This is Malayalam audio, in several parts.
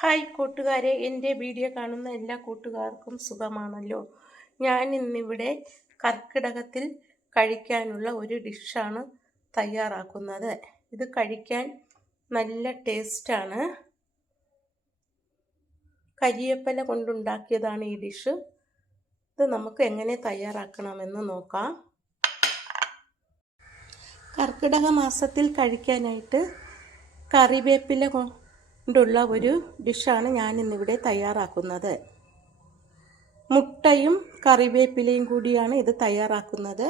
ഹായ് കൂട്ടുകാരെ, എൻ്റെ വീഡിയോ കാണുന്ന എല്ലാ കൂട്ടുകാർക്കും സുഖമാണല്ലോ. ഞാൻ ഇന്നിവിടെ കർക്കിടകത്തിൽ കഴിക്കാനുള്ള ഒരു ഡിഷാണ് തയ്യാറാക്കുന്നത്. ഇത് കഴിക്കാൻ നല്ല ടേസ്റ്റാണ്. കരിയേപ്പില കൊണ്ടുണ്ടാക്കിയതാണ് ഈ ഡിഷ്. ഇത് നമുക്ക് എങ്ങനെ തയ്യാറാക്കണമെന്ന് നോക്കാം. കർക്കിടക മാസത്തിൽ കഴിക്കാനായിട്ട് കറിവേപ്പില കൊണ്ടുള്ള ഒരു ഡിഷാണ് ഞാനിന്നിവിടെ തയ്യാറാക്കുന്നത്. മുട്ടയും കറിവേപ്പിലയും കൂടിയാണ് ഇത് തയ്യാറാക്കുന്നത്.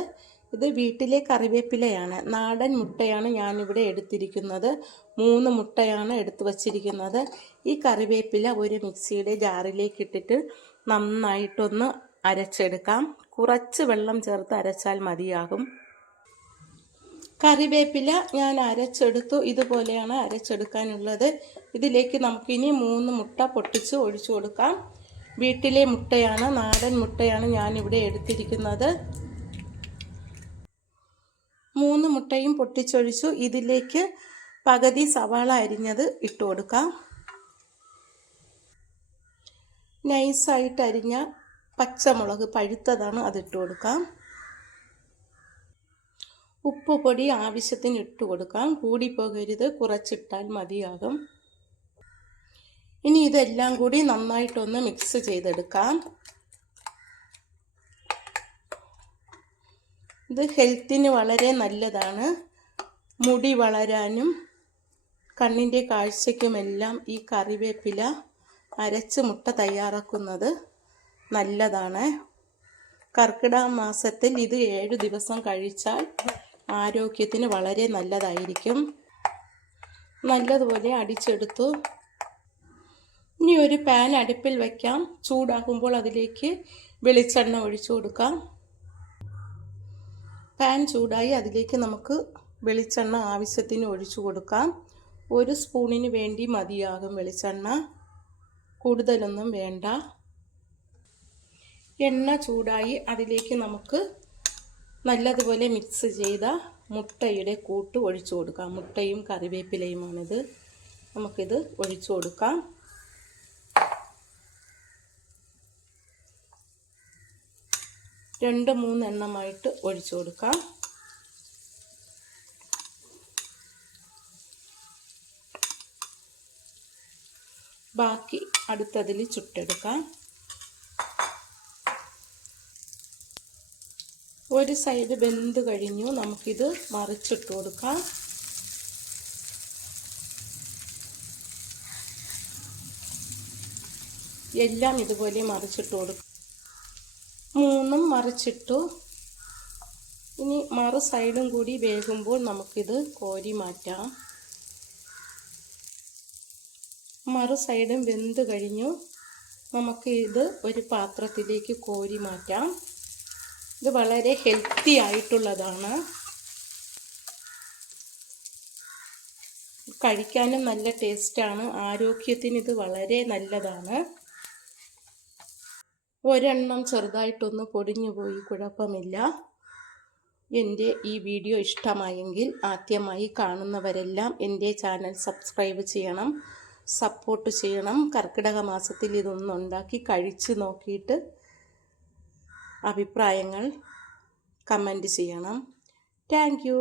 ഇത് വീട്ടിലെ കറിവേപ്പിലയാണ്. നാടൻ മുട്ടയാണ് ഞാനിവിടെ എടുത്തിരിക്കുന്നത്. 3 മുട്ടയാണ് എടുത്തു വച്ചിരിക്കുന്നത്. ഈ കറിവേപ്പില ഒരു മിക്സിയുടെ ജാറിലേക്ക് ഇട്ടിട്ട് നന്നായിട്ടൊന്ന് അരച്ചെടുക്കാം. കുറച്ച് വെള്ളം ചേർത്ത് അരച്ചാൽ മതിയാകും. കറിവേപ്പില ഞാൻ അരച്ചെടുത്തു. ഇതുപോലെയാണ് അരച്ചെടുക്കാനുള്ളത്. ഇതിലേക്ക് നമുക്കിനി 3 മുട്ട പൊട്ടിച്ച് ഒഴിച്ചു കൊടുക്കാം. വീട്ടിലെ മുട്ടയാണ്, നാടൻ മുട്ടയാണ് ഞാനിവിടെ എടുത്തിരിക്കുന്നത്. 3 മുട്ടയും പൊട്ടിച്ചൊഴിച്ചു. ഇതിലേക്ക് പകുതി സവാള അരിഞ്ഞത് ഇട്ട് കൊടുക്കാം. നൈസായിട്ട് അരിഞ്ഞ പച്ചമുളക് പഴുത്തതാണ്, അതിട്ട് കൊടുക്കാം. ഉപ്പ് പൊടി ആവശ്യത്തിന് ഇട്ട് കൊടുക്കാം. കൂടിപ്പോകരുത്, കുറച്ചിട്ടാൽ മതിയാകും. ഇനി ഇതെല്ലാം കൂടി നന്നായിട്ടൊന്ന് മിക്സ് ചെയ്തെടുക്കാം. ഇത് ഹെൽത്തിന് വളരെ നല്ലതാണ്. മുടി വളരാനും കണ്ണിൻ്റെ കാഴ്ചയ്ക്കുമെല്ലാം ഈ കറിവേപ്പില അരച്ച് മുട്ട തയ്യാറാക്കുന്നത് നല്ലതാണ്. കർക്കിടക മാസത്തിൽ ഇത് 7 ദിവസം കഴിച്ചാൽ ആരോഗ്യത്തിന് വളരെ നല്ലതായിരിക്കും. നല്ലതുപോലെ അടിച്ചെടുത്തു. ഇനി ഒരു പാൻ അടുപ്പിൽ വയ്ക്കാം. ചൂടാകുമ്പോൾ അതിലേക്ക് വെളിച്ചെണ്ണ ഒഴിച്ചു കൊടുക്കാം. പാൻ ചൂടായി അതിലേക്ക് നമുക്ക് വെളിച്ചെണ്ണ ആവശ്യത്തിന് ഒഴിച്ചു കൊടുക്കാം. 1 സ്പൂണിന് വേണ്ടി മതിയാകും വെളിച്ചെണ്ണ, കൂടുതലൊന്നും വേണ്ട. എണ്ണ ചൂടായി അതിലേക്ക് നമുക്ക് നല്ലതുപോലെ മിക്സ് ചെയ്ത മുട്ടയുടെ കൂട്ട് ഒഴിച്ചു കൊടുക്കാം. മുട്ടയും കറിവേപ്പിലയുമാണിത്. നമുക്കിത് ഒഴിച്ചു കൊടുക്കാം. രണ്ട് 3 എണ്ണമായിട്ട് ഒഴിച്ചു കൊടുക്കാം. ബാക്കി അടുത്തതിൽ ചുട്ടെടുക്കാം. ഒരു സൈഡ് വെന്ത് കഴിഞ്ഞു. നമുക്കിത് മറിച്ചിട്ട് കൊടുക്കാം. എല്ലാം ഇതുപോലെ മറിച്ചിട്ട് കൊടുക്കാം. 3 മറിച്ചിട്ടു. ഇനി മറു സൈഡും കൂടി വേകുമ്പോൾ നമുക്കിത് കോരി മാറ്റാം. മറു സൈഡും വെന്ത് കഴിഞ്ഞു. നമുക്ക് ഇത് ഒരു പാത്രത്തിലേക്ക് കോരി മാറ്റാം. ഇത് വളരെ ഹെൽത്തി ആയിട്ടുള്ളതാണ്. കഴിക്കാനും നല്ല ടേസ്റ്റാണ്. ആരോഗ്യത്തിന് ഇത് വളരെ നല്ലതാണ്. ഒരെണ്ണം ചെറുതായിട്ടൊന്ന് പൊടിഞ്ഞു പോയി, കുഴപ്പമില്ല. എൻ്റെ ഈ വീഡിയോ ഇഷ്ടമായെങ്കിൽ ആദ്യമായി കാണുന്നവരെല്ലാം എൻ്റെ ചാനൽ സബ്സ്ക്രൈബ് ചെയ്യണം, സപ്പോർട്ട് ചെയ്യണം. കർക്കിടക മാസത്തിൽ ഇതൊന്നുണ്ടാക്കി കഴിച്ച് നോക്കിയിട്ട് അഭിപ്രായങ്ങൾ കമൻറ്റ് ചെയ്യണം. Thank you.